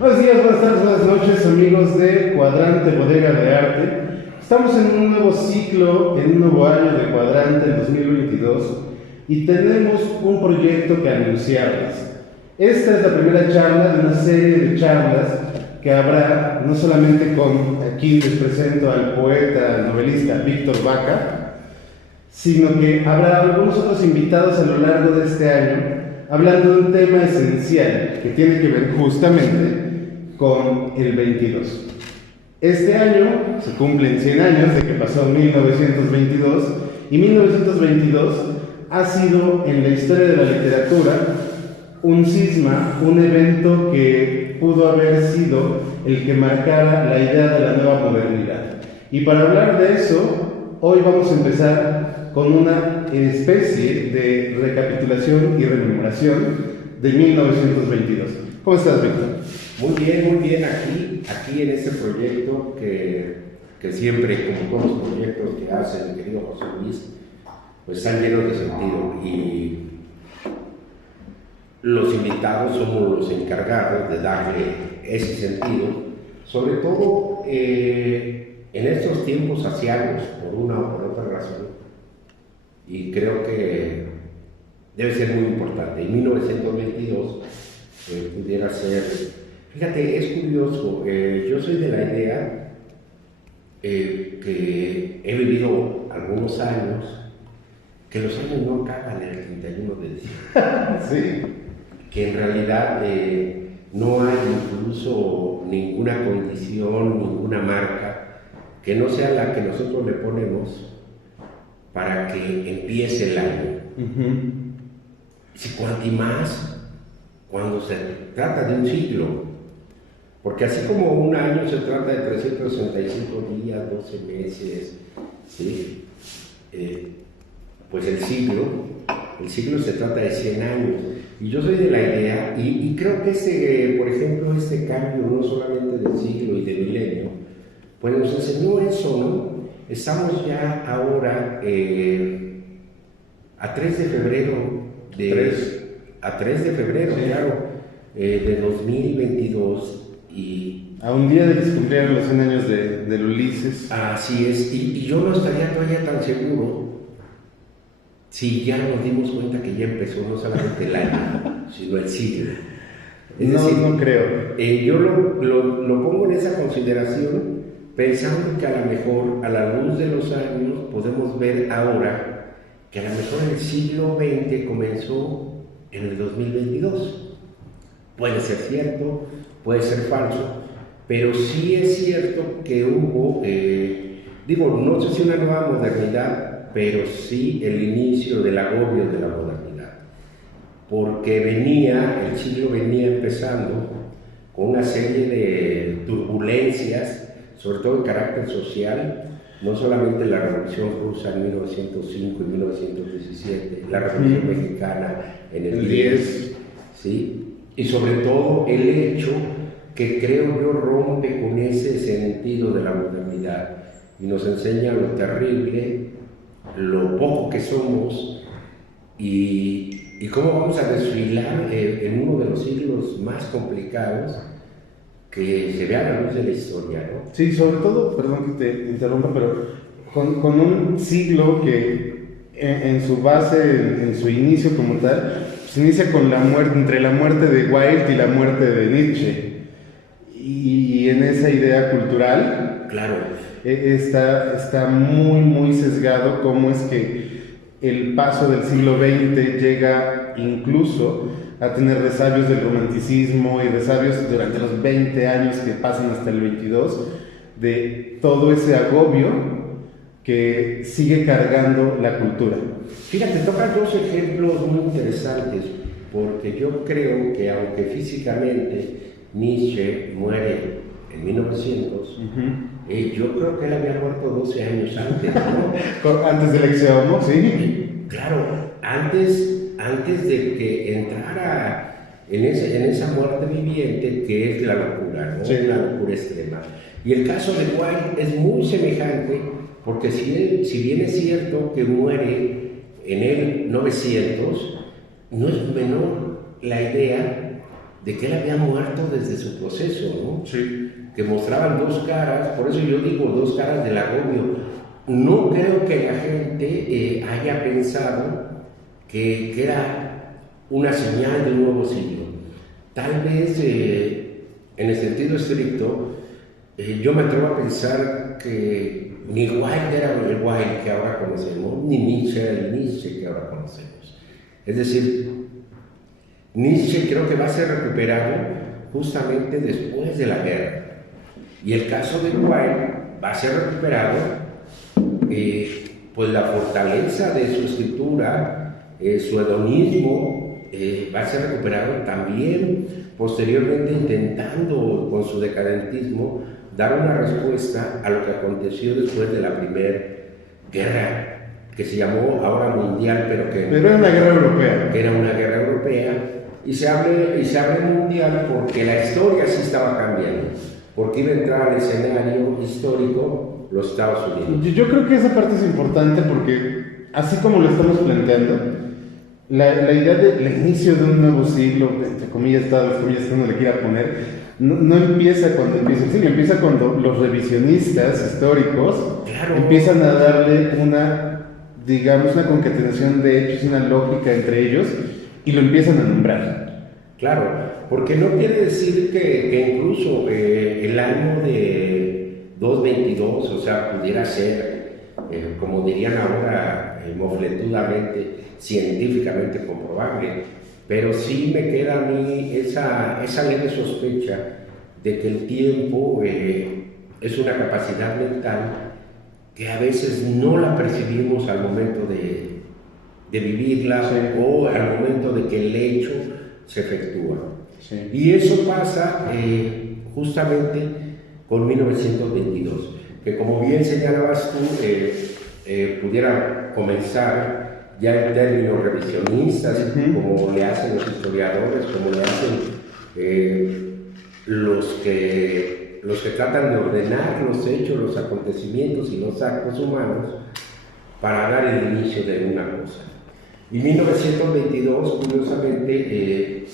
Buenos días, buenas tardes, buenas noches, amigos de Cuadrante Bodega de Arte. Estamos en un nuevo ciclo, en un nuevo año de Cuadrante, el 2022, y tenemos un proyecto que anunciarles. Esta es la primera charla de una serie de charlas que habrá, no solamente con, aquí les presento al poeta, novelista Víctor Vaca, sino que habrá algunos otros invitados a lo largo de este año hablando de un tema esencial que tiene que ver justamente con el 22. Este año se cumplen 100 años de que pasó 1922 y 1922 ha sido en la historia de la literatura un cisma, un evento que pudo haber sido el que marcara la idea de la nueva modernidad. Y para hablar de eso, hoy vamos a empezar con una especie de recapitulación y rememoración de 1922. ¿Cómo estás, Víctor? Muy bien, aquí en este proyecto que siempre, como todos los proyectos que hace mi querido José Luis, pues están llenos de sentido y los invitados somos los encargados de darle ese sentido, sobre todo en estos tiempos asiagos, por una o por otra razón, y creo que debe ser muy importante. En 1922 pudiera ser. Fíjate, es curioso, yo soy de la idea que he vivido algunos años, que los años no acaban el 31 de diciembre. Sí. Que en realidad no hay incluso ninguna condición, ninguna marca, que no sea la que nosotros le ponemos para que empiece el año. Si cuanto más cuando se trata de un ciclo. Porque así como un año se trata de 365 días, 12 meses, ¿sí? Pues el siglo se trata de 100 años. Y yo soy de la idea, y creo que por ejemplo, este cambio no solamente del siglo y del milenio, pues nos enseñó eso, ¿no? Estamos ya ahora a 3 de febrero, a 3 de febrero, sí. Claro, de 2022. Y a un día de que se cumplieron los 100 años del Ulises. Así es, y yo no estaría todavía tan seguro si ya nos dimos cuenta que ya empezó no solamente el año, sino el siglo. No creo. Yo lo pongo en esa consideración, pensando que a lo mejor, a la luz de los años, podemos ver ahora que a lo mejor el siglo XX comenzó en el 2022. Puede ser cierto, puede ser falso, pero sí es cierto que hubo, no sé si una nueva modernidad, pero sí el inicio del agobio de la modernidad, porque el siglo venía empezando con una serie de turbulencias, sobre todo de carácter social, no solamente la Revolución Rusa en 1905 y 1917, la Revolución Mexicana en el 10, ¿sí? Y sobre todo el hecho que creo yo rompe con ese sentido de la modernidad y nos enseña lo terrible, lo poco que somos y cómo vamos a desfilar en uno de los siglos más complicados que se ve a la luz de la historia, ¿no? Sí, sobre todo, perdón que te interrumpa, pero con un siglo que en su base, en su inicio como tal, se inicia con la muerte, entre la muerte de Wilde y la muerte de Nietzsche. Y en esa idea cultural, claro, está muy sesgado cómo es que el paso del siglo XX llega incluso a tener resabios del romanticismo y resabios durante los 20 años que pasan hasta el 22, de todo ese agobio que sigue cargando la cultura. Fíjate, tocas dos ejemplos muy interesantes, porque yo creo que aunque físicamente Nietzsche muere en 1900, yo creo que él había muerto 12 años antes, ¿no? Antes del exeomo, sí. Claro, antes de que entrara en esa muerte viviente que es la locura, ¿no? Sí. La locura extrema. Y el caso de Wilde es muy semejante, porque si bien es cierto que muere en el 900, no es menor la idea de que él había muerto desde su proceso, ¿no? Sí. Que mostraban dos caras, por eso yo digo dos caras del agobio. No creo que la gente haya pensado que era una señal de un nuevo siglo. Tal vez, en el sentido estricto, yo me atrevo a pensar que ni Wilde era el Wilde que ahora conocemos, ni Nietzsche era el Nietzsche que ahora conocemos. Es decir, Nietzsche creo que va a ser recuperado justamente después de la guerra. Y el caso de Wilde va a ser recuperado, pues la fortaleza de su escritura, su hedonismo, va a ser recuperado también posteriormente intentando con su decadentismo dar una respuesta a lo que aconteció después de la primera guerra, que se llamó ahora mundial, pero era una guerra europea. Que era una guerra europea, y se abre mundial porque la historia sí estaba cambiando, porque iba a entrar al escenario histórico los Estados Unidos. Yo creo que esa parte es importante porque, así como lo estamos planteando, la idea del inicio de un nuevo siglo, entre comillas, todas las comillas que uno le quiera poner, no empieza cuando empieza el siglo, empieza cuando los revisionistas históricos empiezan a darle una, digamos, una concatenación de hechos, una lógica entre ellos, y lo empiezan a nombrar. Claro, porque no quiere decir que incluso el año de 222, o sea, pudiera ser, como dirían ahora, mofletudamente, científicamente comprobable, pero sí me queda a mí esa leve sospecha de que el tiempo es una capacidad mental que a veces no la percibimos al momento de vivirla, sí, o al momento de que el hecho se efectúa. Sí. Y eso pasa justamente con 1922, que como bien señalabas tú, pudiera comenzar ya en términos revisionistas, como le hacen los historiadores, como le hacen los que tratan de ordenar los hechos, los acontecimientos y los actos humanos para dar el inicio de una cosa. Y 1922, curiosamente,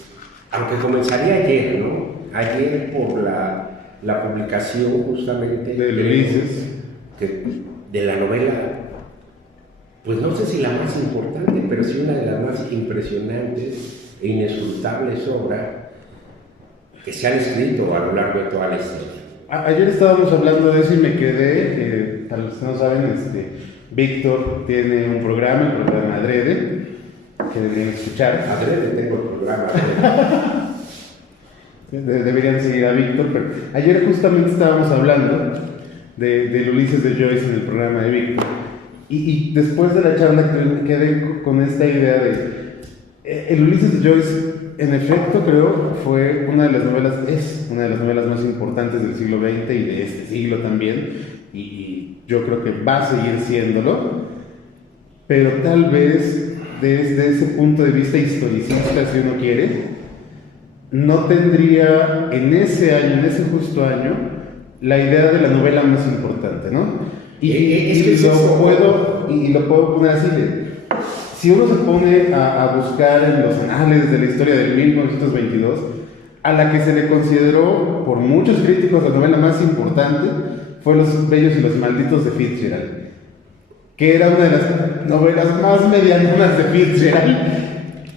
aunque comenzaría ayer, ¿no? Ayer por la publicación justamente de Ulises, de la novela, pues no sé si la más importante, pero sí una de las más impresionantes e inescrutables obras que se han escrito a lo largo de toda la historia. Ayer estábamos hablando de eso y me quedé, para los que no saben, Víctor tiene un programa, el programa Adrede, que deberían escuchar. Adrede tengo el programa. Deberían seguir a Víctor, pero ayer justamente estábamos hablando del Ulises de Joyce en el programa de Víctor. Y después de la charla quedé con esta idea de el Ulises de Joyce, en efecto, creo, es una de las novelas más importantes del siglo XX y de este siglo también, y yo creo que va a seguir siéndolo, pero tal vez desde ese punto de vista historicista, si uno quiere, no tendría en ese justo año, la idea de la novela más importante, ¿no? Y lo puedo poner así si uno se pone a buscar en los anales de la historia del 1922, a la que se le consideró por muchos críticos la novela más importante fue Los Bellos y los Malditos de Fitzgerald, que era una de las novelas más medianas de Fitzgerald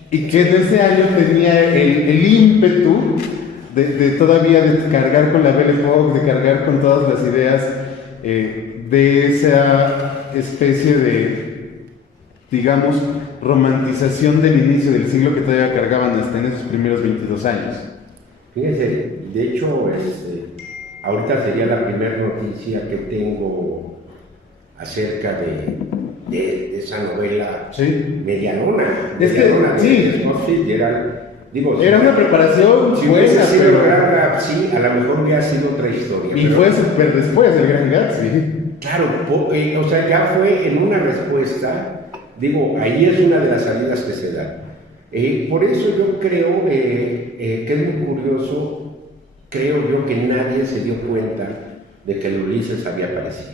y que en ese año tenía el ímpetu de todavía de cargar con la Belle Époque, de cargar con todas las ideas de esa especie de, digamos, romantización del inicio del siglo que todavía cargaban hasta en esos primeros 22 años. Fíjense, de hecho, ahorita sería la primera noticia que tengo acerca de esa novela, ¿sí?, medianona. Sí. Era una preparación si hubiese sido Gran Gatsby, a lo mejor hubiera sido otra historia. Y fue súper después del Gran Gatsby. Claro, o sea, ya fue en una respuesta, ahí es una de las salidas que se dan. Por eso yo creo que es muy curioso, creo yo que nadie se dio cuenta de que el Ulises había aparecido.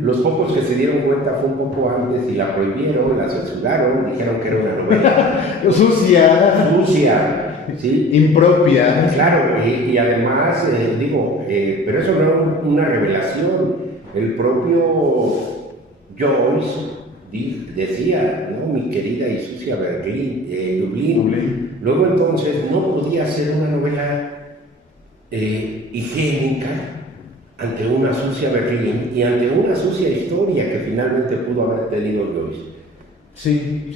Los pocos que se dieron cuenta fue un poco antes y la prohibieron, la censuraron, dijeron que era una novela sucia. ¿sí? Impropia. Claro, y además, pero eso no es una revelación. El propio Joyce decía, ¿no? Mi querida y sucia Dublín. Luego entonces no podía ser una novela higiénica ante una sucia Berlín y ante una sucia historia que finalmente pudo haber tenido Joyce. Sí.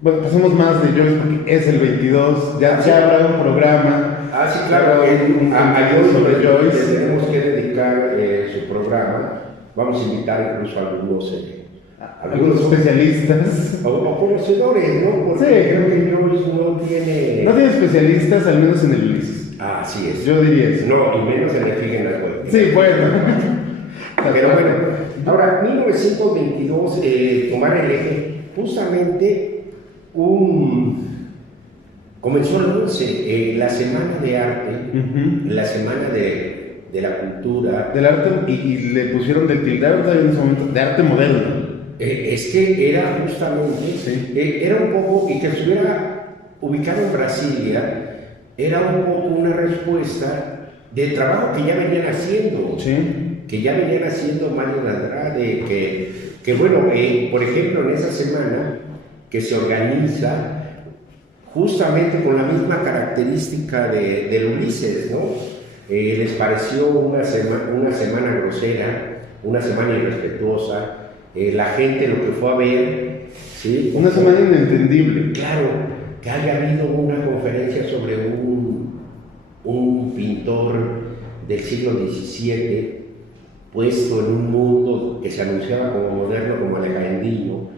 Bueno, pasemos más de Joyce porque es el 22, ya habrá un programa. Sí, claro, a Joyce sobre Joyce tenemos que dedicar su programa. Vamos a invitar incluso a algunos especialistas o conocedores, ¿no? Porque creo que Joyce no tiene especialistas, al menos en el Ulises. Así es. Yo diría eso. No, y menos en el Figuenas. Sí, bueno. Pero bueno, ahora, 1922, tomar el eje, justamente comenzó el 11, la Semana de Arte, la Semana de la Cultura. Del arte, y le pusieron del tildar en ese momento, de arte moderno. Es que era justamente, era un poco, y que estuviera ubicado en Brasilia, era un poco una respuesta del trabajo que ya venían haciendo. Que ya venían haciendo Mario Andrade, que bueno, por ejemplo, en esa semana que se organiza justamente con la misma característica del Ulises, ¿no? Les pareció una semana grosera, una semana irrespetuosa, la gente lo que fue a ver, ¿sí? Una semana inentendible. Claro, que haya habido una conferencia sobre un pintor del siglo XVII puesto en un mundo que se anunciaba como moderno, como Alejandrino,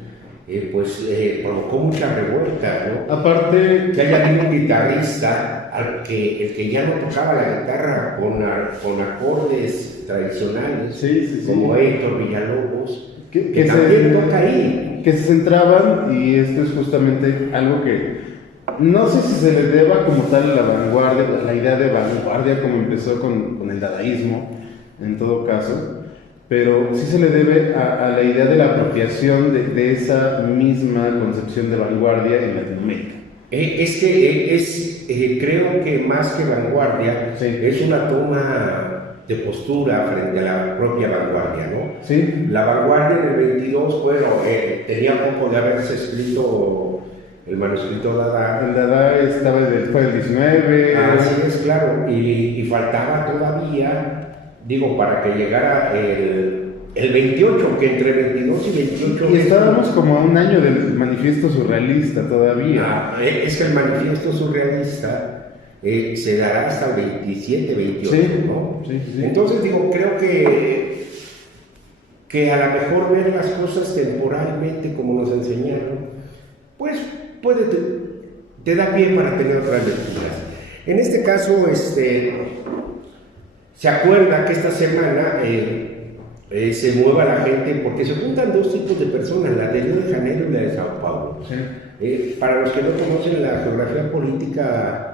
provocó mucha revuelta, ¿no? Aparte, que haya habido un guitarrista, el que ya no tocaba la guitarra con acordes tradicionales, como Héctor Villalobos, que también toca ahí. Que se centraban, y esto es justamente algo que no sé si se le deba como tal a la vanguardia, a la idea de vanguardia como empezó con el dadaísmo, en todo caso, pero sí se le debe a la idea de la apropiación de esa misma concepción de vanguardia en Latinoamérica. Creo que más que vanguardia, es una toma de postura frente a la propia vanguardia, ¿no? Sí. La vanguardia en el 22, tenía poco de haberse escrito el manuscrito Dada. El Dada fue el 19. Así es, claro, y faltaba todavía, para que llegara el 28, que entre 22 y 28... Y estábamos como a un año del manifiesto surrealista todavía. Es que el manifiesto surrealista se dará hasta el 27, 28, ¿no? Sí. Entonces creo que a lo mejor ver las cosas temporalmente como nos enseñaron, pues te da pie para tener otras lecturas. En este caso, se acuerda que esta semana se mueva la gente, porque se juntan dos tipos de personas, la de Río de Janeiro y la de Sao Paulo. Para los que no conocen la geografía política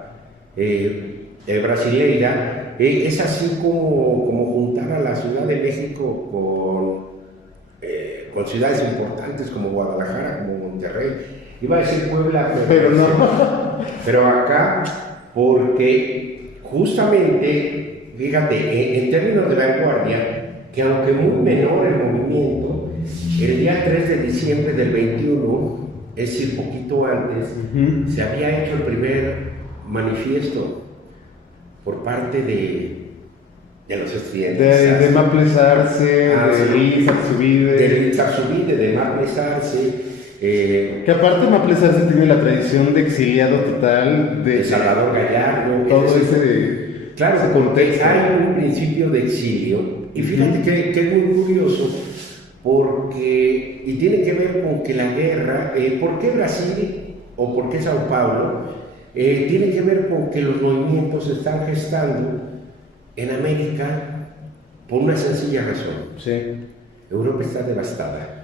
brasileira, es así como juntar a la Ciudad de México con ciudades importantes como Guadalajara, como Monterrey. Iba a decir Puebla, pero no. Pero acá, porque justamente, fíjate, en términos de vanguardia, que aunque muy menor el movimiento, el día 3 de diciembre del 21, es decir, poquito antes, se había hecho el primer manifiesto por parte de los estudiantes. De Maples Arce, de Liz Arzubide. De Maples Arce. Que aparte Maples Arce tiene la tradición de exiliado total de Salvador Gallardo. Todo ese claro, hay un principio de exilio. Y fíjate que es muy curioso, y tiene que ver con que la guerra, ¿por qué Brasil o por qué Sao Paulo? Tiene que ver con que los movimientos se están gestando en América por una sencilla razón. Europa está devastada.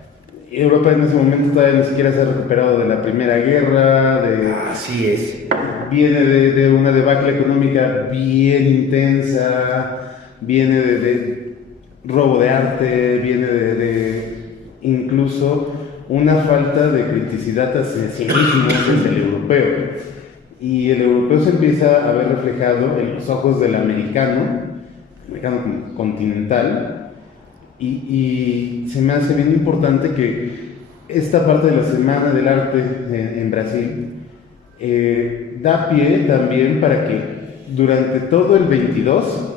Europa en ese momento todavía ni siquiera se ha recuperado de la Primera Guerra. Así es. Viene de una debacle económica bien intensa, viene de robo de arte, viene de incluso una falta de criticidad hacia sí mismo desde el europeo. y el europeo se empieza a ver reflejado en los ojos del americano continental, y se me hace bien importante que esta parte de la Semana del Arte en Brasil da pie también para que durante todo el 22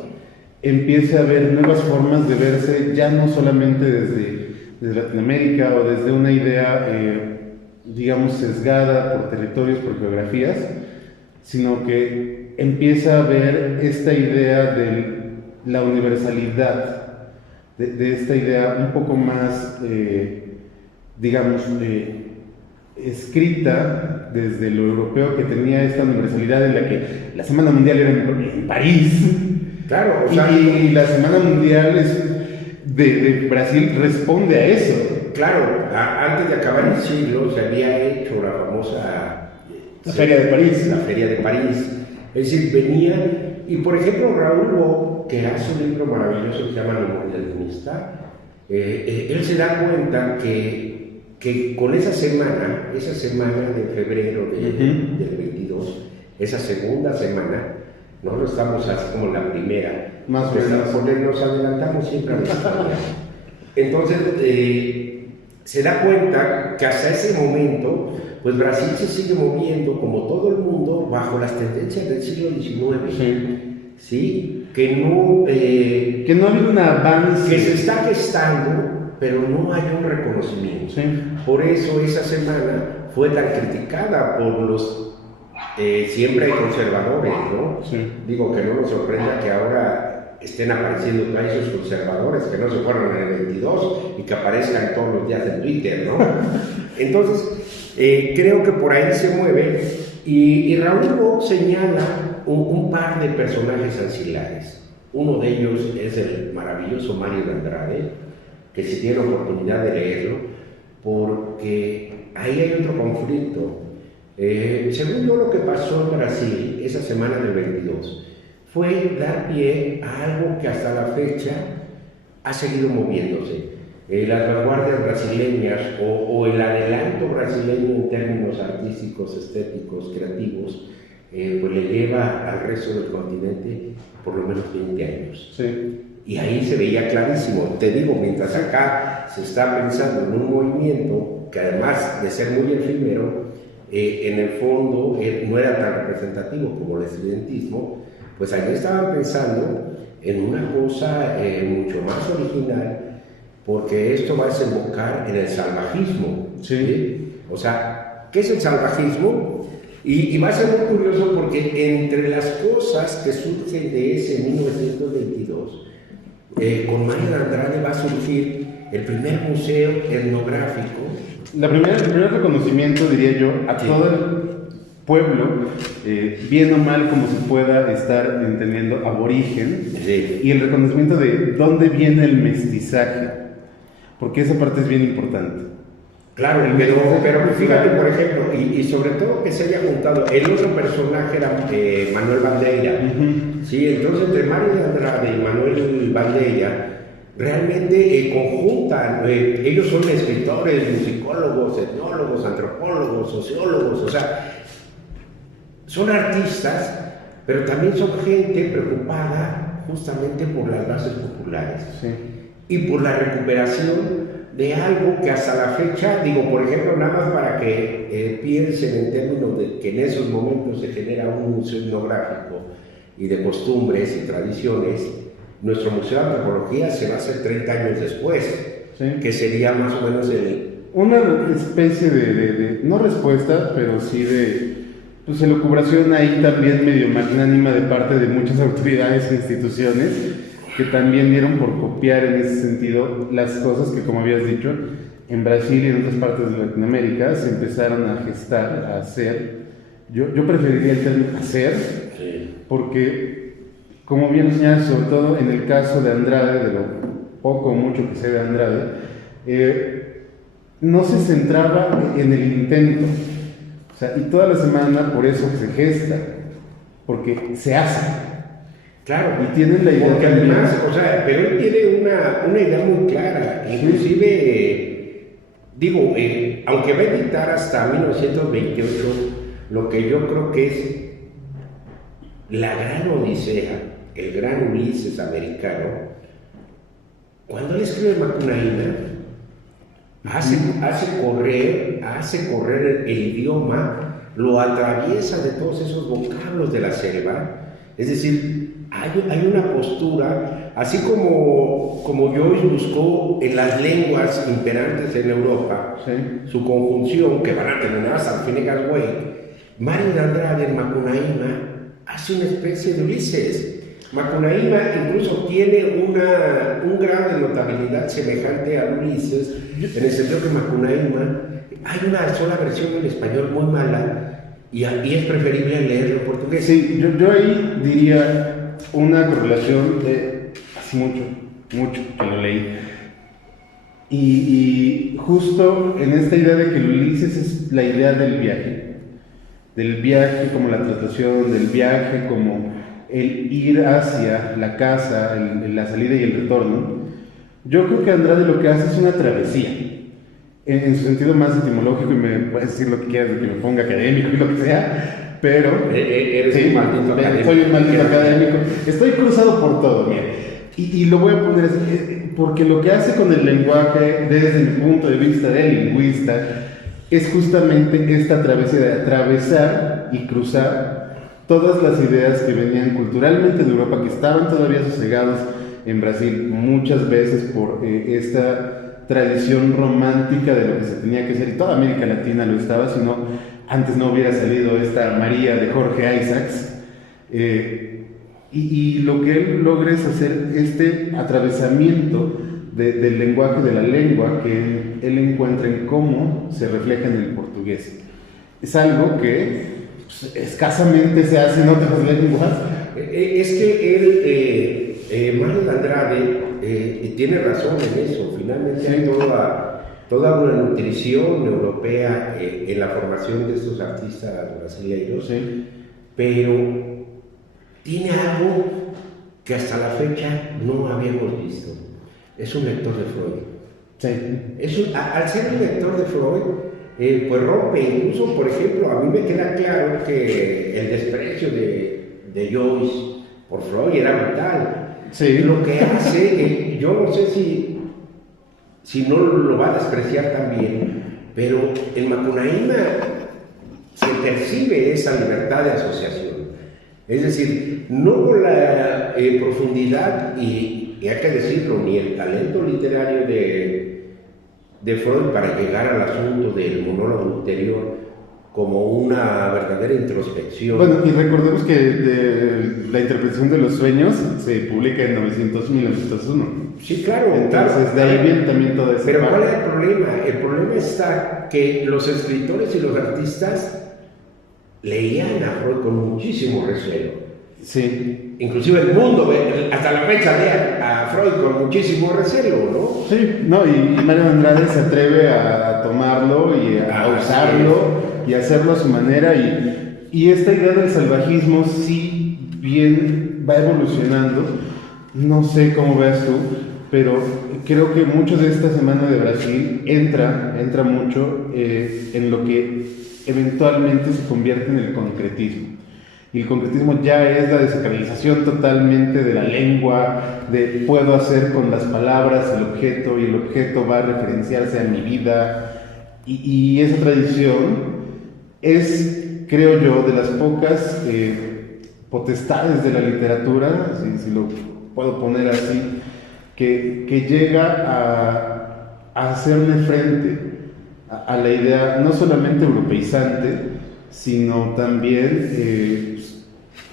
empiece a haber nuevas formas de verse, ya no solamente desde Latinoamérica o desde una idea, digamos, sesgada por territorios, por geografías, sino que empieza a haber esta idea de la universalidad, de esta idea un poco más, digamos, escrita desde lo europeo, que tenía esta universalidad en la que la Semana Mundial era en París. Claro, o sea, y la Semana Mundial de Brasil responde a eso. Claro, antes de acabar el siglo se había hecho la famosa Feria de París. La Feria de París. Es decir, venían, y por ejemplo Raúl Bock, que hace un libro maravilloso que se llama Memoria del Unista, él se da cuenta que con esa semana de febrero del 22, esa segunda semana, nosotros estamos así como la primera, más o menos, porque nos adelantamos siempre a la historia. Entonces, se da cuenta que hasta ese momento, pues Brasil se sigue moviendo, como todo el mundo, bajo las tendencias del siglo XIX, ¿sí? Que no ha habido un avance, que se está gestando, pero no hay un reconocimiento. Sí. Por eso esa semana fue tan criticada por los siempre hay conservadores, ¿no? Sí. Digo, que no nos sorprenda que ahora estén apareciendo países conservadores que no se fueron en el 22 y que aparezcan todos los días en Twitter, ¿no? Entonces, creo que por ahí se mueve, y Raúl Bock señala un par de personajes ancillares. Uno de ellos es el maravilloso Mario de Andrade, que si tiene oportunidad de leerlo, porque ahí hay otro conflicto. Según yo, lo que pasó en Brasil esa semana del 22 fue dar pie a algo que hasta la fecha ha seguido moviéndose. Las vanguardias brasileñas o el adelanto brasileño en términos artísticos, estéticos, creativos, pues le lleva al resto del continente por lo menos 20 años. Sí. Y ahí se veía clarísimo. Te digo, mientras acá se está pensando en un movimiento que, además de ser muy efímero, en el fondo no era tan representativo como el estudiantismo, pues allí estaban pensando en una cosa mucho más original, porque esto va a desembocar en el salvajismo. Sí. O sea, ¿qué es el salvajismo? Y va a ser muy curioso, porque entre las cosas que surgen de ese 1922, con Mario de Andrade va a surgir el primer museo etnográfico. El primer reconocimiento, diría yo, a todo el pueblo, bien o mal como se pueda estar entendiendo, aborigen, y el reconocimiento de dónde viene el mestizaje, porque esa parte es bien importante. Claro, pero fíjate, por ejemplo, y sobre todo que se haya juntado, el otro personaje era Manuel Bandeira. Sí, entonces entre Mario de Andrade y Manuel Bandeira realmente conjuntan, ellos son escritores, musicólogos, etnólogos, antropólogos, sociólogos, o sea, son artistas, pero también son gente preocupada justamente por las bases populares, sí, y por la recuperación de algo que hasta la fecha, digo, por ejemplo, nada más para que piensen en términos de que en esos momentos se genera un museo etnográfico y de costumbres y tradiciones. Nuestro Museo de Antropología se va a hacer 30 años después, sí, que sería más o menos una especie de no respuesta, pero sí de pues elucubración ahí también medio magnánima de parte de muchas autoridades e instituciones que también dieron por copiar en ese sentido las cosas que, como habías dicho, en Brasil y en otras partes de Latinoamérica se empezaron a gestar, a hacer. Yo preferiría el término hacer, sí, porque, como bien señalas, sobre todo en el caso de Andrade, de lo poco o mucho que sé de Andrade, no se centraba en el intento. O sea, y toda la semana por eso se gesta, porque se hace. Claro, y tienen la idea. Porque además, o sea, pero él tiene una idea muy clara, inclusive, digo, aunque va a editar hasta 1928, lo que yo creo que es la gran Odisea, el gran Ulises americano. Cuando él escribe Macunaíma, hace correr el idioma, lo atraviesa de todos esos vocablos de la selva. Es decir, hay una postura, así como Joyce buscó en las lenguas imperantes en Europa, Sí. su conjunción, que van a terminar hasta el Finnegan's Wake, Mario de Andrade en Macunaíma hace una especie de Ulises. Macunaíma incluso tiene un grado de notabilidad semejante a Ulises, en el sentido que Macunaíma, hay una sola versión en español muy mala, y es preferible leerlo en portugués. Sí, yo ahí diría una correlación de hace mucho que lo leí. Y justo en esta idea de que el Ulises es la idea del viaje como la traslación, del viaje como el ir hacia la casa, la salida y el retorno. Yo creo que Andrade lo que hace es una travesía, en su sentido más etimológico, y me puedes decir lo que quieras, de que me ponga académico y lo que sea, pero... Eres sí, un maldito académico. soy un maldito académico. Estoy cruzado por todo, mira. Y lo voy a poner así, porque lo que hace con el lenguaje, desde mi punto de vista de lingüista, es justamente esta travesía de atravesar y cruzar todas las ideas que venían culturalmente de Europa, que estaban todavía sosegados en Brasil muchas veces por esta tradición romántica de lo que se tenía que hacer, y toda América Latina lo estaba, si no, antes no hubiera salido esta María de Jorge Isaacs. Y lo que él logra es hacer este atravesamiento del lenguaje, de la lengua, que él encuentra en cómo se refleja en el portugués. Es algo que pues, escasamente se hace en otras lenguas. Es que él, Mario de Andrade, tiene razón en eso. Finalmente Sí. hay toda una nutrición europea en la formación de estos artistas brasileños, Sí. pero tiene algo que hasta la fecha no habíamos visto. Es un lector de Freud. Sí. Al ser un lector de Freud, pues rompe. Incluso, por ejemplo, a mí me queda claro que el desprecio de Joyce por Freud era brutal. Sí. Lo que hace, yo no sé si no lo va a despreciar también, pero en Macunaíma se percibe esa libertad de asociación. Es decir, no con la profundidad y hay que decirlo, ni el talento literario de Freud para llegar al asunto del monólogo interior como una verdadera introspección. Bueno, y recordemos que la interpretación de los sueños se publica en 1901. Sí, claro. Entonces, claro. de ahí viene también todo ese. Pero ¿cuál es el problema? El problema está que los escritores y los artistas leían a Freud con muchísimo recelo. Sí. Inclusive el mundo, hasta la fecha, lee a Freud con muchísimo recelo, ¿no? Sí, no, y Mario Andrade se atreve a tomarlo y a usarlo y a hacerlo a su manera, y esta idea del salvajismo sí bien va evolucionando. No sé cómo veas tú, pero creo que mucho de esta Semana de Brasil entra mucho en lo que eventualmente se convierte en el concretismo. Y el concretismo ya es la desacralización totalmente de la lengua, de puedo hacer con las palabras el objeto, y el objeto va a referenciarse a mi vida. Y esa tradición es, creo yo, de las pocas potestades de la literatura, si lo puedo poner así, que llega a hacerle frente a la idea no solamente europeizante, sino también,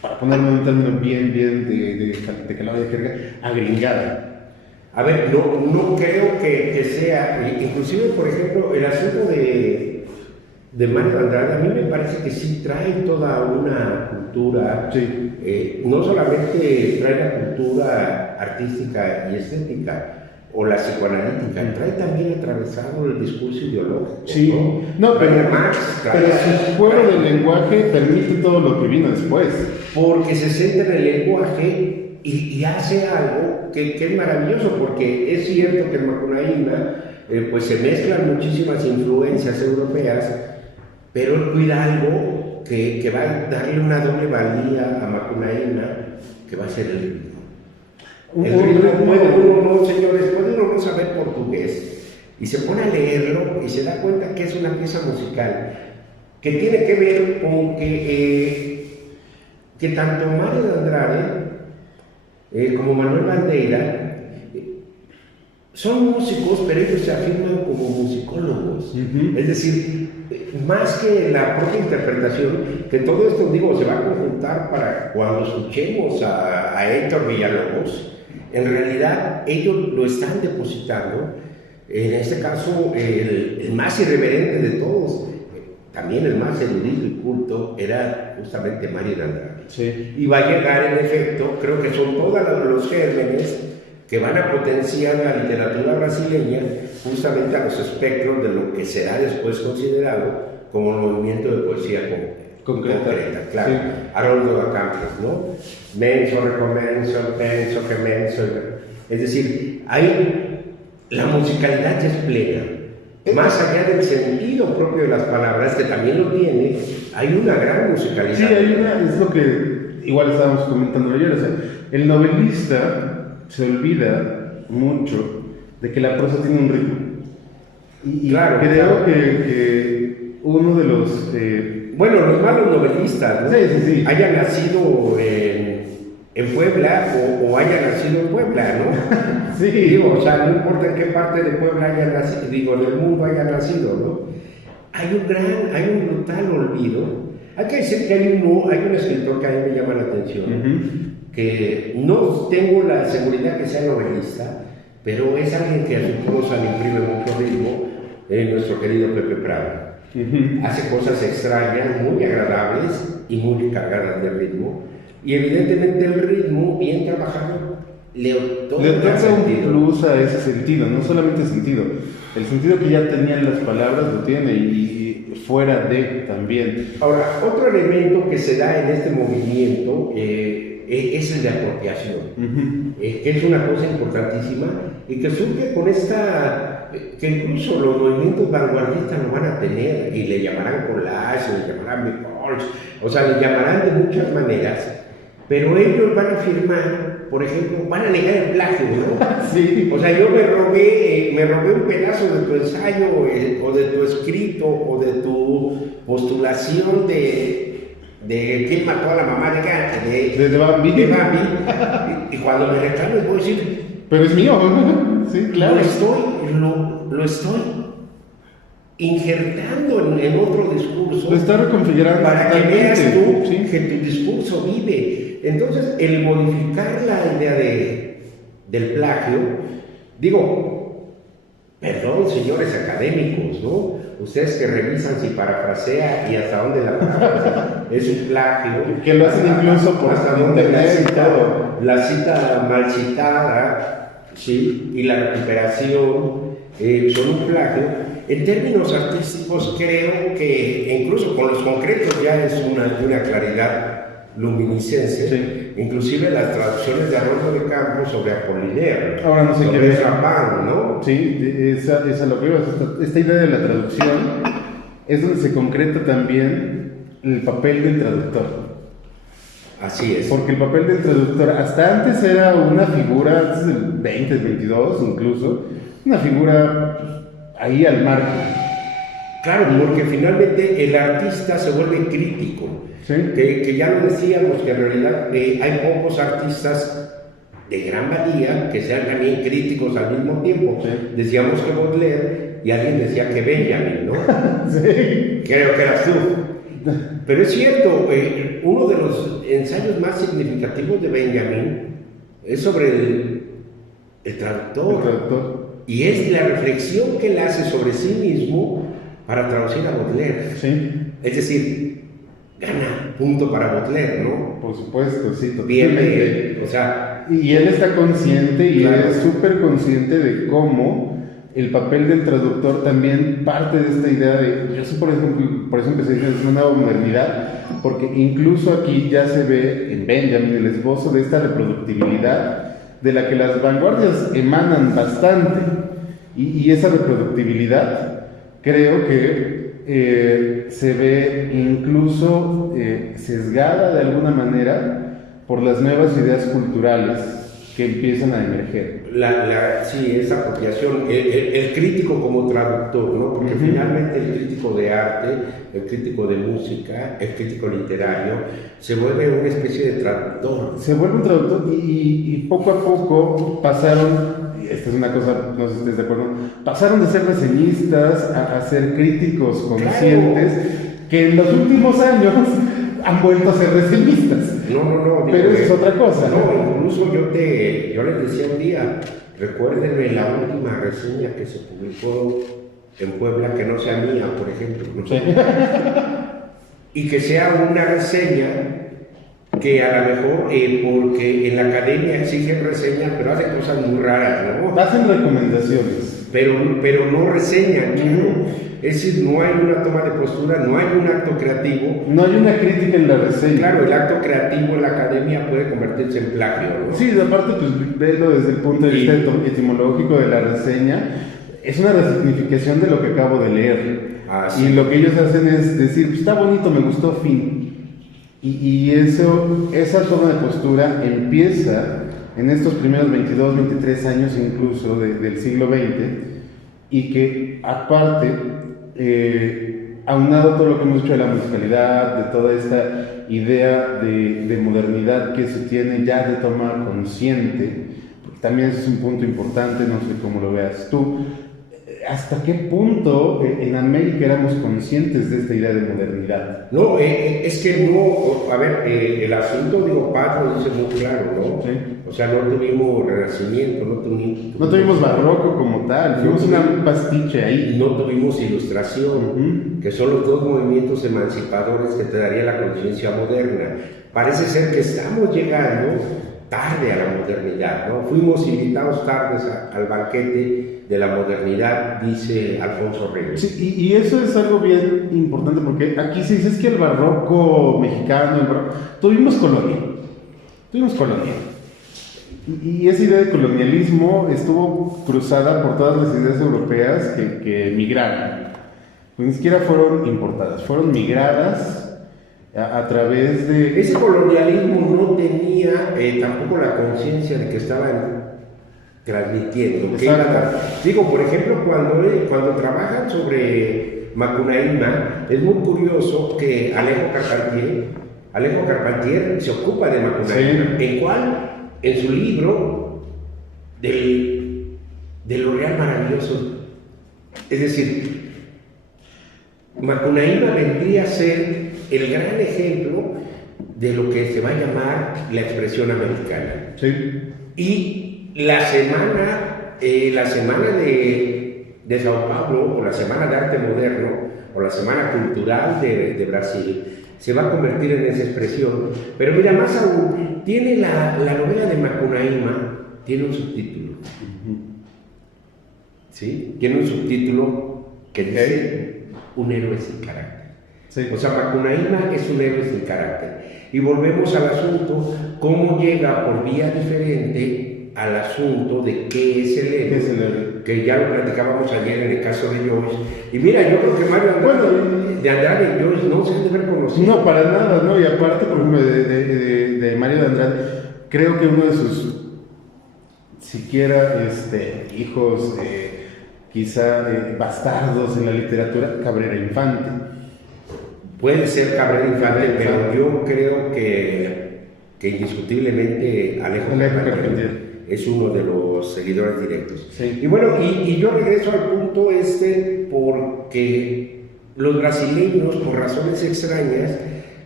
para ponerlo en un término bien de calado de jerga, agringada. A ver, no creo que sea, inclusive por ejemplo, el asunto de Mario Andrade, a mí me parece que sí trae toda una cultura, Sí. no solamente trae la cultura artística y estética, o la psicoanalítica, trae también atravesado el discurso ideológico. Sí, no, pero su juego del lenguaje permite todo lo que vino después. Porque se centra en el lenguaje y hace algo que es maravilloso, porque es cierto que en Macunaíma pues se mezclan muchísimas influencias europeas, pero él cuida algo que va a darle una doble valía a Macunaína, que va a ser el ritmo. El ritmo puede uno no, señores, puede uno no saber portugués y se pone a leerlo y se da cuenta que es una pieza musical que tiene que ver con que tanto Mario de Andrade como Manuel Bandeira son músicos, pero ellos se afirman como musicólogos. Es decir, más que la propia interpretación, que todo esto, digo, se va a conjuntar para cuando escuchemos a Héctor Villalobos, en realidad ellos lo están depositando, en este caso, el más irreverente de todos, también el más erudito y culto, era justamente Mario de Andrade. Sí. Y va a llegar, en efecto, creo que son todos los gérmenes que van a potenciar la literatura brasileña justamente a los espectros de lo que será después considerado como el movimiento de poesía concreta, claro. Sí. Haroldo da Campos, ¿no? Menso, recomenso, penso, que menso. Es decir, la musicalidad ya es plena. Más allá del sentido propio de las palabras, que también lo tiene, hay una gran musicalidad. Sí, es lo que igual estábamos comentando ayer, o sea, el novelista se olvida mucho de que la prosa tiene un ritmo. Y claro, creo que uno de los... bueno, los malos novelistas, ¿no? Sí. Hayan nacido en Puebla o hayan nacido en Puebla, ¿no? Sí. Digo, o sea, no importa en qué parte de Puebla hayan nacido, digo, del mundo hayan nacido, ¿no? Hay un brutal olvido. Hay que decir que hay un escritor que a mí me llama la atención, que no tengo la seguridad que sea novelista, pero es alguien que a su prosa le imprime mucho ritmo, nuestro querido Pepe Prado. Hace cosas extrañas, muy agradables y muy cargadas de ritmo, y evidentemente el ritmo, bien trabajado, le da un plus a ese sentido, no solamente sentido, el sentido que ya tenían las palabras lo tiene y fuera de también. Ahora, otro elemento que se da en este movimiento es el de apropiación, que es una cosa importantísima y que surge con que incluso los movimientos vanguardistas lo van a tener y le llamarán collage, le llamarán microch, o sea, le llamarán de muchas maneras, pero ellos van a afirmar, por ejemplo, van a negar el plagio, ¿no? Sí. O sea, yo me robé un pedazo de tu ensayo o de tu escrito o de tu postulación de quién mató a la mamá de Bambi. Y cuando me reclames voy a decir, pero es mío. Sí, claro. Lo estoy injertando en otro discurso. Lo está reconfigurando para que veas tú sí, que tu discurso vive. Entonces, el modificar la idea del plagio, digo, perdón, señores académicos, ¿no? Ustedes que revisan si parafrasea y hasta dónde la palabra es un plagio. Que lo hacen incluso por hasta dónde la cita mal citada, ¿sí? Y la recuperación son un plagio. En términos artísticos creo que incluso con los concretos ya es una claridad luminiscense, sí. Inclusive las traducciones de Haroldo de Campos sobre Apollinaire, ahora no sé sobre qué ver. Rapin, ¿no? Sí, esa lo que iba, esta idea de la traducción es donde se concreta también el papel del traductor. Así es. Porque el papel del traductor hasta antes era una figura, antes del 20, 22 incluso, una figura ahí al margen. Claro, porque finalmente el artista se vuelve crítico. ¿Sí? Que ya lo decíamos, que en realidad hay pocos artistas de gran valía que sean también críticos al mismo tiempo. Sí. Decíamos que Baudelaire y alguien decía que Benjamin, ¿no? Sí. Creo que eras tú. Pero es cierto, uno de los ensayos más significativos de Benjamin es sobre el traductor. Y es la reflexión que él hace sobre sí mismo para traducir a Baudelaire. Sí. Es decir, gana punto para Baudelaire, ¿no? Por supuesto, sí, totalmente. O sea, y él está consciente y claro. es súper consciente de cómo el papel del traductor también parte de esta idea de, yo sé por eso empecé diciendo es una nueva modernidad, porque incluso aquí ya se ve en Benjamin el esbozo de esta reproductibilidad de la que las vanguardias emanan bastante, y esa reproductibilidad creo que se ve incluso sesgada de alguna manera por las nuevas ideas culturales que empiezan a emerger. Sí, esa apropiación, el crítico como traductor, ¿no? Porque finalmente el crítico de arte, el crítico de música, el crítico literario, se vuelve una especie de traductor. Se vuelve un traductor y poco a poco pasaron, y esta es una cosa, no sé si estés de acuerdo, pasaron de ser reseñistas a ser críticos conscientes, claro, que en los últimos años han vuelto a ser reseñistas. No, pero eso es otra cosa. No, incluso yo les decía un día, recuérdenme la última reseña que se publicó en Puebla, que no sea mía, por ejemplo, ¿no? Sí. Y que sea una reseña que a lo mejor, porque en la academia exigen reseñas, pero hacen cosas muy raras, ¿no? Hacen recomendaciones. Pero no reseñan, ¿no? Es decir, no hay una toma de postura, no hay un acto creativo. No hay una crítica en la reseña. Claro, el acto creativo en la academia puede convertirse en plagio, ¿no? Sí, aparte, pues, verlo desde el punto de vista etimológico de la reseña, es una resignificación de lo que acabo de leer. Sí. Y lo que ellos hacen es decir, pues, está bonito, me gustó, fin. Y esa toma de postura empieza en estos primeros 22, 23 años incluso del siglo XX, y que aparte, aunado todo lo que hemos dicho de la musicalidad, de toda esta idea de modernidad que se tiene ya de toma consciente, porque también ese es un punto importante, no sé cómo lo veas tú, ¿hasta qué punto en América éramos conscientes de esta idea de modernidad? No, es que no, a ver, el asunto, digo, Paz lo dice muy claro, ¿no? Sí. O sea, no tuvimos renacimiento, no tuvimos barroco como tal, fuimos un pastiche ahí. No tuvimos ilustración, que son los dos movimientos emancipadores que te daría la conciencia moderna. Parece ser que estamos llegando tarde a la modernidad, ¿no? Fuimos invitados tardes al banquete de la modernidad, dice Alfonso Reyes. Sí, y eso es algo bien importante porque aquí se dice es que el barroco mexicano, tuvimos colonia. Y esa idea de colonialismo estuvo cruzada por todas las ideas europeas que migraron. Pues ni siquiera fueron importadas, fueron migradas a través de... Ese colonialismo no tenía tampoco la conciencia de que estaban transmitiendo. Digo, por ejemplo, cuando trabajan sobre Macunaíma, es muy curioso que Alejo Carpentier se ocupa de Macunaíma. Sí. ¿En cuál? En su libro de lo real maravilloso. Es decir, Macunaíma vendría a ser el gran ejemplo de lo que se va a llamar la expresión americana. Sí. Y la semana de Sao Paulo, o la Semana de Arte Moderno, o la Semana Cultural de Brasil, se va a convertir en esa expresión. Pero mira, más aún, tiene la novela de Macunaíma, tiene un subtítulo. ¿Sí? Tiene un subtítulo que dice un héroe sin carácter. Sí. O sea, Macunaíma es un héroe sin carácter. Y volvemos al asunto, cómo llega por vía diferente al asunto de qué es el héroe, que ya lo platicábamos ayer en el caso de Joyce. Y mira, yo creo que Mario Andrade y Joyce no se han de haber conocido. No, para nada, ¿no? Y aparte, por ejemplo, de Mario de Andrade, creo que uno de sus, siquiera hijos, quizá bastardos en la literatura, Cabrera Infante. Puede ser Cabrera Infante, pero yo creo que indiscutiblemente Alejo Carpentier es uno de los seguidores directos. Sí. Y bueno, y yo regreso al punto porque los brasileños, por razones extrañas,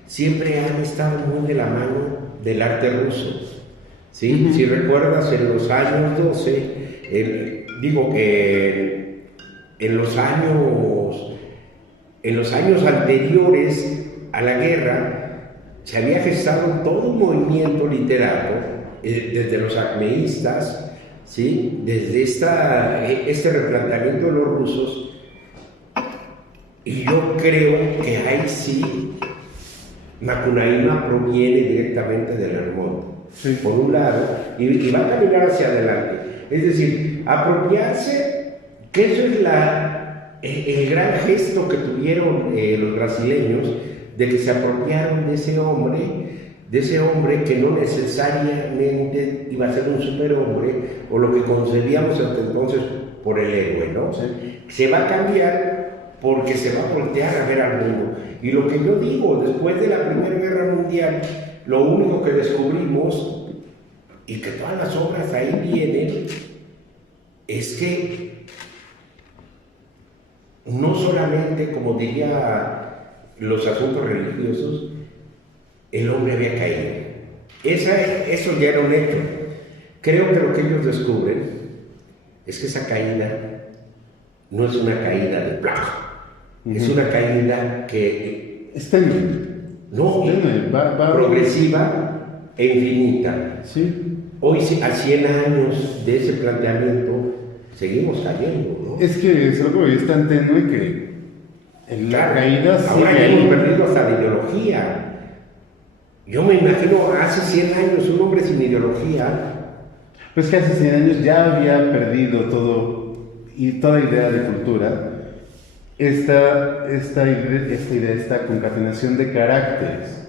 siempre han estado muy de la mano del arte ruso. ¿Sí? Si recuerdas, en los años 12, en los años anteriores a la guerra, se había gestado todo un movimiento literario, desde los acmeístas, ¿sí? Desde este replanteamiento de los rusos, y yo creo que ahí sí Macunaíma proviene directamente del Lermontov, sí, por un lado, y va a caminar hacia adelante. Es decir, apropiarse, que eso es el gran gesto que tuvieron los brasileños de que se apropiaron de ese hombre que no necesariamente iba a ser un superhombre o lo que concebíamos hasta entonces por el héroe, ¿no? Sí. Se va a cambiar porque se va a voltear a ver al mundo. Y lo que yo digo, después de la Primera Guerra Mundial, lo único que descubrimos, y que todas las obras ahí vienen, es que no solamente, como diría los asuntos religiosos, el hombre había caído. Eso ya era un hecho. Creo que lo que ellos descubren es que esa caída no es una caída de plazo, es una caída que es tenue. No, va progresiva e infinita. Sí. Hoy, a 100 años de ese planteamiento, seguimos cayendo, ¿no? Es que es tan tenue que la caída sigue. Ahora ya hemos perdido hasta la ideología. Yo me imagino hace 100 años un hombre sin ideología. Pues que hace 100 años ya había perdido todo y toda idea de cultura. Esta idea, esta concatenación de caracteres.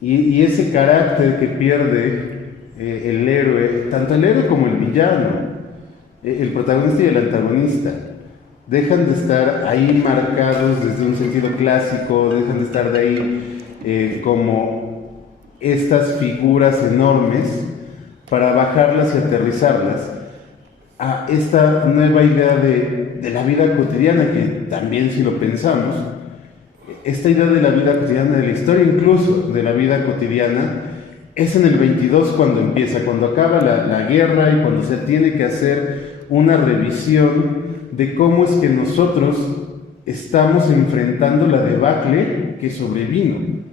Y ese carácter que pierde el héroe, tanto el héroe como el villano, el protagonista y el antagonista, dejan de estar ahí marcados desde un sentido clásico, dejan de estar de ahí como estas figuras enormes para bajarlas y aterrizarlas a esta nueva idea de la vida cotidiana, que también, si lo pensamos, esta idea de la vida cotidiana, de la historia incluso de la vida cotidiana, es en el 22 cuando empieza, cuando acaba la guerra y cuando se tiene que hacer una revisión de cómo es que nosotros estamos enfrentando la debacle que sobrevino,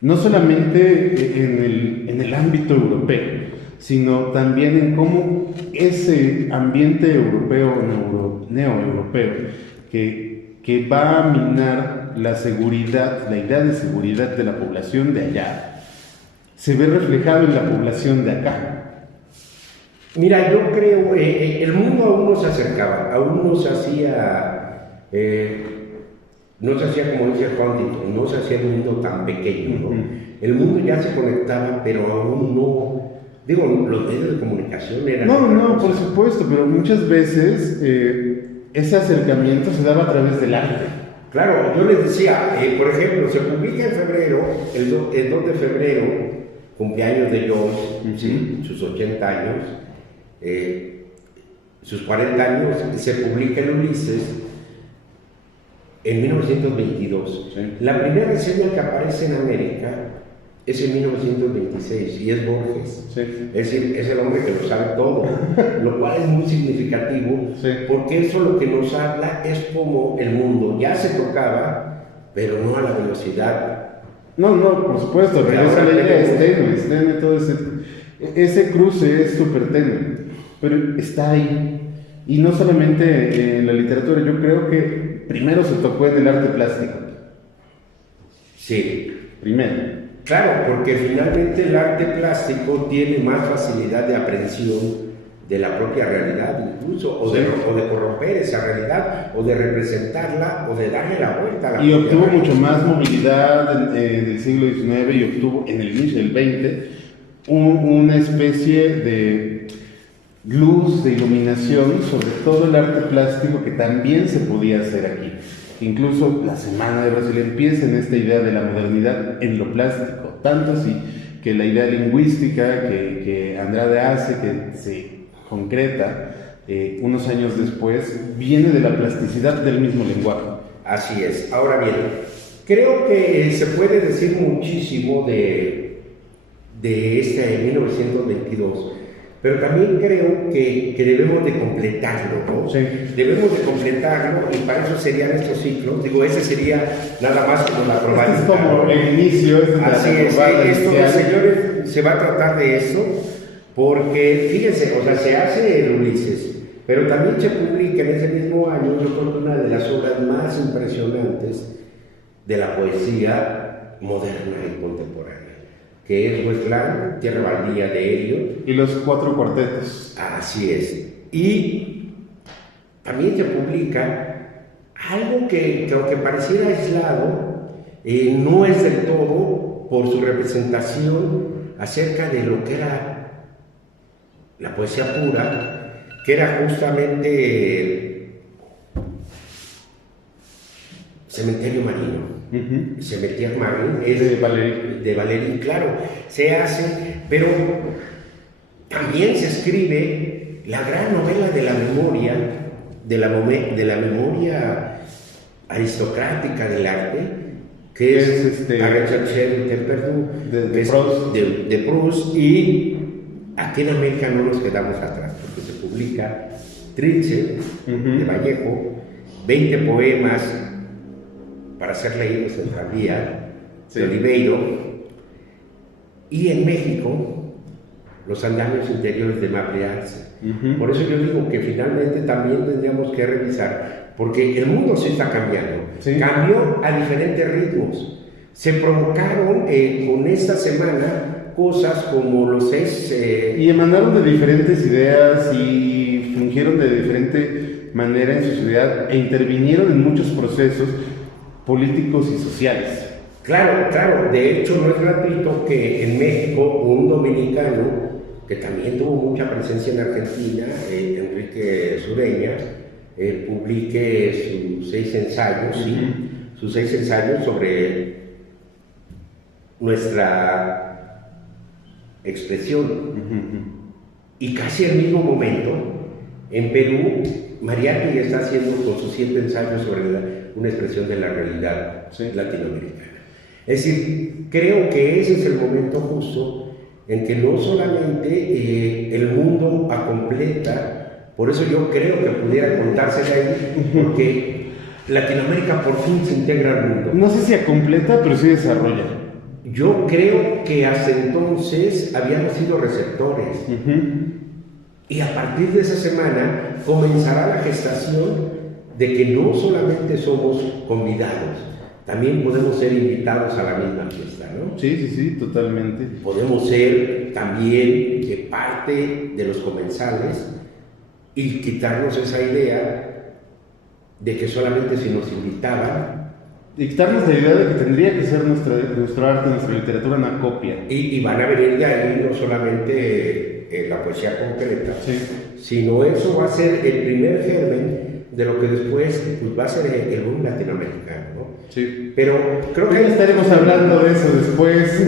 no solamente en el ámbito europeo, sino también en cómo ese ambiente europeo, neoeuropeo, que va a minar la seguridad, la idea de seguridad de la población de allá, se ve reflejado en la población de acá. Mira, yo creo, el mundo aún no se acercaba, aún no se hacía, como dice Huntington, no se hacía el mundo tan pequeño, ¿no? El mundo ya se conectaba, pero aún no. Digo, los medios de comunicación eran... No, por supuesto, pero muchas veces ese acercamiento se daba a través del arte. Claro, yo les decía, por ejemplo, se publica en febrero, el 2 de febrero, cumpleaños de Joyce, ¿sí? Sus 80 años, sus 40 años, se publica el Ulises en 1922. Sí. La primera reseña que aparece en América es en 1926 y es Borges. Sí. Es decir, es el hombre que lo sabe todo, lo cual es muy significativo, Sí. porque eso lo que nos habla es como el mundo ya se tocaba, pero no a la velocidad. No, por supuesto, pero esa ley es tenue, todo ese cruce es súper tenue, pero está ahí. Y no solamente en la literatura, yo creo que primero se tocó en el arte plástico. Sí. Primero. Claro, porque finalmente el arte plástico tiene más facilidad de aprehensión de la propia realidad incluso, o de corromper esa realidad, o de representarla, o de darle la vuelta a la y obtuvo realidad. mucho más movilidad en el siglo XIX y obtuvo en el inicio del XX una especie de luz, de iluminación sobre todo el arte plástico que también se podía hacer aquí. Incluso la Semana de Brasil empieza en esta idea de la modernidad en lo plástico, tanto así que la idea lingüística que Andrade hace, que se concreta unos años después, viene de la plasticidad del mismo lenguaje. Así es. Ahora bien, creo que se puede decir muchísimo de este 1922, pero también creo que debemos de completarlo, ¿no? Sí. Debemos de completarlo y para eso serían estos ciclos. Digo, ese sería nada más como la probadita. Este es como el inicio. Así es, esto, señores, se va a tratar de eso, porque fíjense, o sea, se hace el Ulises, pero también se publica en ese mismo año, yo creo que una de las obras más impresionantes de la poesía moderna y contemporánea, que es Westland, Tierra Baldía de Eliot. Y los 4 cuartetos. Así es. Y también se publica algo que aunque pareciera aislado, no es del todo por su representación acerca de lo que era la poesía pura, que era justamente Cementerio Marino. Cementerio Marino es de Valery, claro, se hace, pero también se escribe la gran novela de la memoria, de la memoria aristocrática del arte, que es La Recherche de Temperdu, de Proust, y aquí en América no nos quedamos atrás, porque se publica Trilce, de Vallejo, 20 poemas para ser leídos en tranvía, de Oliveiro, y en México, Los Andamios Interiores de Mabriaz. Por eso yo digo que finalmente también tendríamos que revisar, porque el mundo sí está cambiando, cambió a diferentes ritmos. Se provocaron con esta semana cosas como los y emanaron de diferentes ideas y fungieron de diferente manera en su sociedad e intervinieron en muchos procesos políticos y sociales. Claro, claro. De hecho, no es gratuito que en México un dominicano que también tuvo mucha presencia en Argentina, Enrique Sureña, publique sus 6 ensayos, sus 6 ensayos sobre nuestra expresión. Y casi al mismo momento, en Perú, Mariátegui está haciendo con sus 7 ensayos sobre una expresión de la realidad latinoamericana. Es decir, creo que ese es el momento justo en que no solamente el mundo acompleta, por eso yo creo que pudiera contarse de ahí, porque Latinoamérica por fin se integra al mundo. No sé si acompleta, pero sí desarrolla. Yo creo que hasta entonces habíamos sido receptores. Y a partir de esa semana comenzará la gestación de que no solamente somos convidados, también podemos ser invitados a la misma fiesta, ¿no? Sí, totalmente. Podemos ser también parte de los comensales y quitarnos esa idea de que solamente si nos invitaban. Y quitarnos la idea de que tendría que ser nuestro arte, nuestra literatura una copia. Y van a venir de ahí no solamente la poesía concreta, sino eso va a ser el primer germen de lo que después pues, va a ser el boom latinoamericano, ¿no? Pero creo que estaremos hablando de eso después.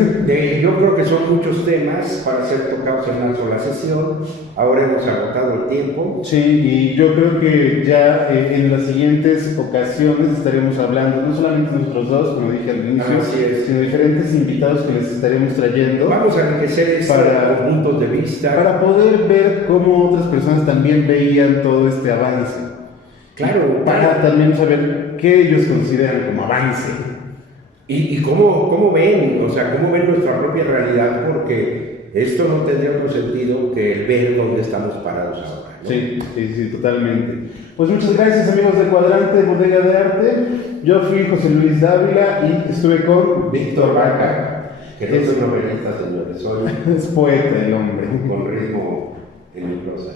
Yo creo que son muchos temas para ser tocados en una sola sesión. Ahora hemos agotado el tiempo. Sí, y yo creo que ya en las siguientes ocasiones estaremos hablando, no solamente nosotros dos, como dije al inicio, sino diferentes invitados que les estaremos trayendo. Vamos a enriquecer para puntos de vista. Para poder ver cómo otras personas también veían todo este avance. Claro, para también saber qué ellos consideran como avance. Y cómo ven, o sea, cómo ven nuestra propia realidad, porque esto no tendría otro sentido que el ver dónde estamos parados ahora, ¿no? Sí, totalmente. Pues muchas gracias, amigos de Cuadrante Bodega de Arte. Yo fui José Luis Dávila y estuve con Víctor Vaca, que no es un novelista, señores, es poeta el hombre. Con ritmo en mi prosa.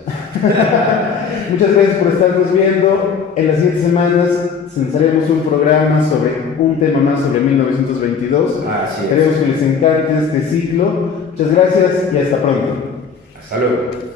Muchas gracias por estarnos viendo. En las siguientes semanas lanzaremos un programa sobre un tema más sobre 1922. Así es. Esperemos que les encante este ciclo. Muchas gracias y hasta pronto. Hasta luego.